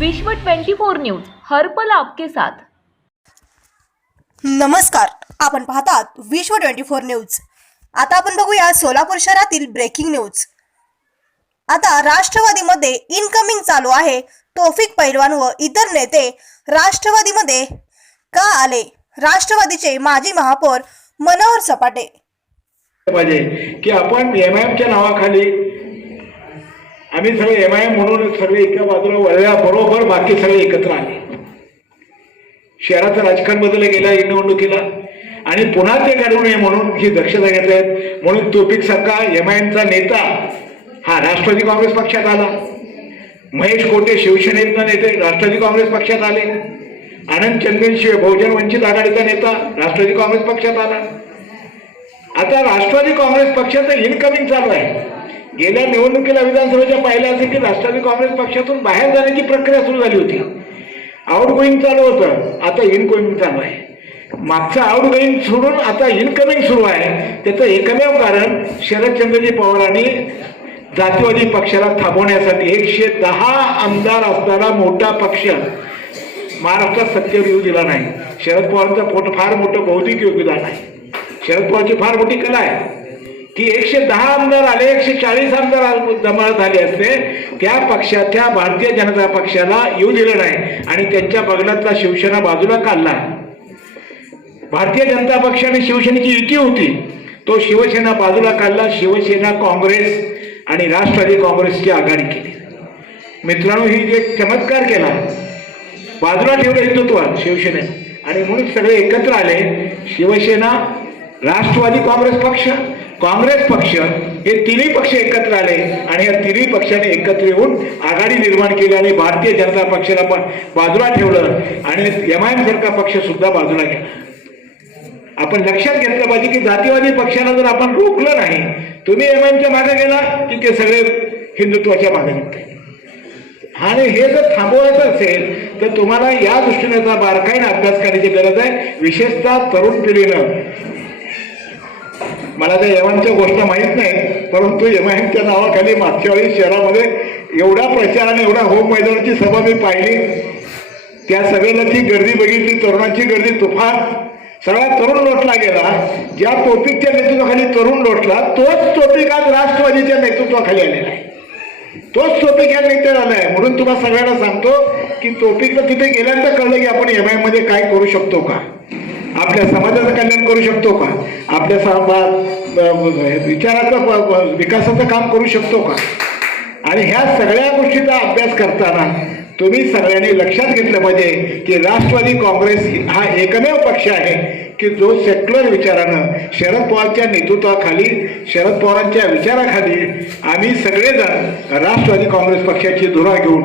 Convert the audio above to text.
विश्व 24 न्यूज हर्पल आपके साथ. नमस्कार आपण पाहतात विश्व ट्वेंटी फोर न्यूज. आता आपण बघूया सोलापूर शहरातील ब्रेकिंग न्यूज. आता राष्ट्रवादीमध्ये इनकमिंग चालू आहे. तोफिक पैलवान व इतर नेते राष्ट्रवादीमध्ये का आले? राष्ट्रवादीचे माजी महापौर मनोहर सपाटे. पाहिजे की आपण एम आय एमच्या नावाखाली आम्ही सगळे एम आय एम म्हणून सगळे एका बाजूला वळल्या बरोबर बाकी सगळे एकत्र आले. शहराचं राजकारण बदललं गेलं निवडणुकीला आणि पुन्हा ते घडवू नये म्हणून ही दक्षता घेत आहेत म्हणून तोपिक सारखा एम आय एमचा नेता हा राष्ट्रवादी काँग्रेस पक्षात आला. महेश कोटे शिवसेनेचा नेते राष्ट्रवादी काँग्रेस पक्षात आले. आनंद चंदनशिवे बहुजन वंचित आघाडीचा नेता राष्ट्रवादी काँग्रेस पक्षात आला. आता राष्ट्रवादी काँग्रेस पक्षाचं इनकमिंग चालू आहे. गेल्या निवडणुकीला विधानसभेच्या पाहिल्या असेल की राष्ट्रवादी काँग्रेस पक्षातून बाहेर जाण्याची प्रक्रिया सुरू झाली होती. आउटगोईंग चालू होतं. आता इनगोईंग चालू आहे. मागचं आउटगोईंग सोडून आता इनकमिंग सुरू आहे. त्याचं एकमेव कारण शरदचंद्रजी पवारांनी जातीवादी पक्षाला थांबवण्यासाठी एकशे दहा आमदार असणारा मोठा पक्ष महाराष्ट्रात सत्तेवर येऊ दिला नाही. शरद पवारांचं पोट फार मोठं बौद्धिक योगदान आहे. शरद पवारची फार मोठी कला आहे. की एकशे दहा आमदार आले एकशे चाळीस आमदार जमा झाले असते. त्या पक्षाच्या भारतीय जनता पक्षाला येऊ दिलं नाही आणि त्यांच्या बगलातला शिवसेना बाजूला काढला. भारतीय जनता पक्ष आणि शिवसेनेची युती होती. तो शिवसेना बाजूला काढला शिवसेना काँग्रेस आणि राष्ट्रवादी काँग्रेसची आघाडी केली. मित्रांनो ही जे चमत्कार केला. बाजूला ठेवलं हिंदुत्व शिवसेने. आणि म्हणून सगळे एकत्र आले शिवसेना राष्ट्रवादी काँग्रेस पक्ष काँग्रेस पक्ष हे तिन्ही पक्ष एकत्र आले आणि या तिन्ही पक्षाने एकत्र येऊन आघाडी निर्माण केली आणि भारतीय जनता पक्षाला पण बाजूला ठेवलं आणि एम आय एम सारखा पक्ष सुद्धा बाजूला गेला आपण लक्षात घेतलं पाहिजे की जातीवादी पक्षाला जर आपण रोखलं नाही तुम्ही एम आय एमच्या मागे गेला की ते सगळे हिंदुत्वाच्या मागे निघते आणि हे जर थांबवायचं असेल तर तुम्हाला या दृष्टीने बारकाईने अभ्यास करण्याची गरज आहे. विशेषतः तरुण पिढीनं. मला त्या एमांच्या गोष्ट माहीत नाही परंतु एमआयएमच्या नावाखाली मागच्या वेळी शहरामध्ये एवढा प्रचार आणि एवढा होम मैदानाची सभा मी पाहिली. त्या सभेला ती गर्दी बघितली तरुणांची गर्दी तुफान सगळा तरुण लोटला गेला. ज्या टोपिकच्या नेतृत्वाखाली तरुण लोटला तोच टोपिक आज राष्ट्रवादीच्या नेतृत्वाखाली आलेला आहे? तोच टोपिक या नैत आला आहे म्हणून तुम्हाला सगळ्यांना सांगतो की टोपिक तिथे गेल्यानंतर कळलं की आपण एम आयमध्ये काय करू शकतो का? आपल्या समाजाचं कल्याण करू शकतो का? आपल्या समाज विचाराचं विकासाचं काम करू शकतो का? आणि ह्या सगळ्या गोष्टीचा अभ्यास करताना तुम्ही सगळ्यांनी लक्षात घेतलं पाहिजे की राष्ट्रवादी काँग्रेस हा एकमेव पक्ष आहे की जो सेक्युलर विचारानं शरद पवारच्या नेतृत्वाखाली शरद पवारांच्या विचाराखाली आम्ही सगळेजण राष्ट्रवादी काँग्रेस पक्षाची धुरा घेऊन